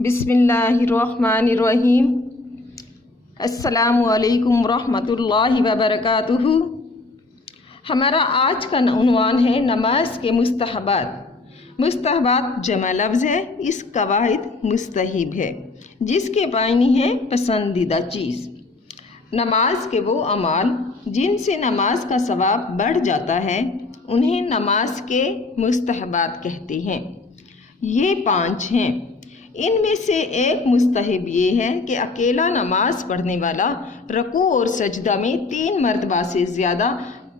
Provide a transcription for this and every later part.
بسم اللہ الرحمن الرحیم۔ السلام علیکم ورحمۃ اللہ وبرکاتہ۔ ہمارا آج کا عنوان ہے نماز کے مستحبات۔ مستحبات جمع لفظ ہے، اس کا واحد مستحب ہے جس کے معنی ہے پسندیدہ چیز۔ نماز کے وہ اعمال جن سے نماز کا ثواب بڑھ جاتا ہے انہیں نماز کے مستحبات کہتے ہیں۔ یہ 5 ہیں۔ ان میں سے ایک مستحب یہ ہے کہ اکیلا نماز پڑھنے والا رکوع اور سجدہ میں 3 مرتبہ سے زیادہ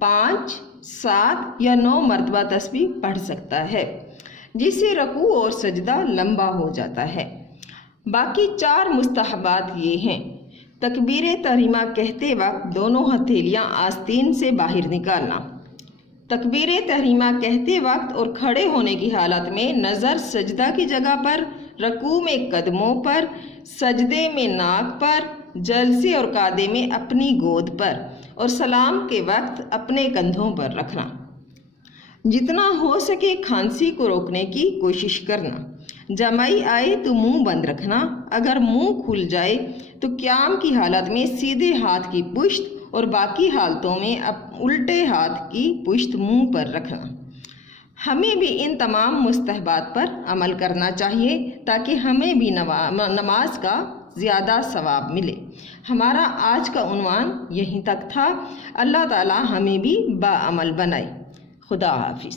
5، 7 یا 9 مرتبہ تسبیح پڑھ سکتا ہے، جس سے رکوع اور سجدہ لمبا ہو جاتا ہے۔ باقی 4 مستحبات یہ ہیں: تکبیر تحریمہ کہتے وقت دونوں ہتھیلیاں آستین سے باہر نکالنا، تکبیر تحریمہ کہتے وقت اور کھڑے ہونے کی حالت میں نظر سجدہ کی جگہ پر، رکوع میں قدموں پر، سجدے میں ناک پر، جلسے اور قعدے میں اپنی گود پر، اور سلام کے وقت اپنے کندھوں پر رکھنا۔ جتنا ہو سکے کھانسی کو روکنے کی کوشش کرنا۔ جمائی آئے تو منہ بند رکھنا، اگر منہ کھل جائے تو قیام کی حالت میں سیدھے ہاتھ کی پشت اور باقی حالتوں میں الٹے ہاتھ کی پشت منہ پر رکھنا۔ ہمیں بھی ان تمام مستحبات پر عمل کرنا چاہیے تاکہ ہمیں بھی نماز کا زیادہ ثواب ملے۔ ہمارا آج کا عنوان یہیں تک تھا۔ اللہ تعالی ہمیں بھی باعمل بنائے۔ خدا حافظ۔